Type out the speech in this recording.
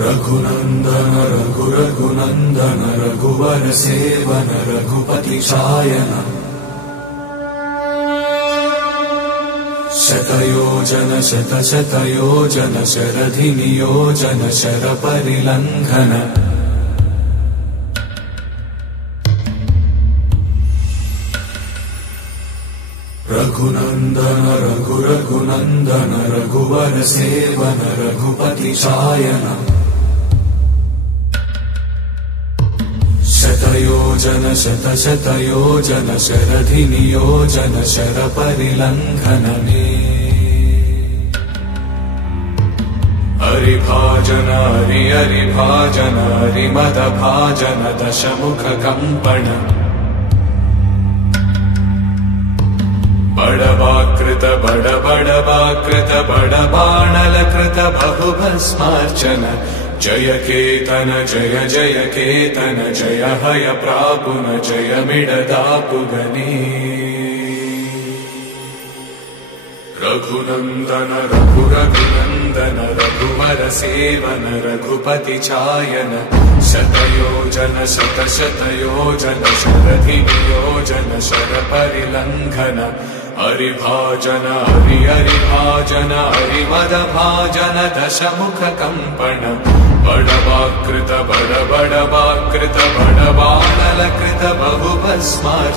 रघुनंदन रघुनंदन रघुवर सेवन रघुपति चायन शतयोजन शतशतयोजन शरधि नियोजन शर परिलंघन रघुनंदन रघुनंदन रघुवर सेवन रघुपति चायन शतयोजन शतशतयोजन शरधि नियोजन शर परिलंघन हरिभाजन हरिभाजन हरिमद भाजन दशमुख कंपन बड़वाकृत बड़वाकृत बड़बाणलकृत बहुभस्मार्चन जय केतन जय जय केतन जय हय प्रापुन जय मिडदापुगनी रघुनंदन रघुनंदन रघुवर सेवन रघुपति चायन शतयोजन शतशतयोजन शरधि नियोजन शर परिलंघन हरिभाजन हरिभाजन हरिमद भाजन दशमुख कंपन बड़वाकृत बड़वाकृत बड़बाणलकृत बहुभस्मार्चन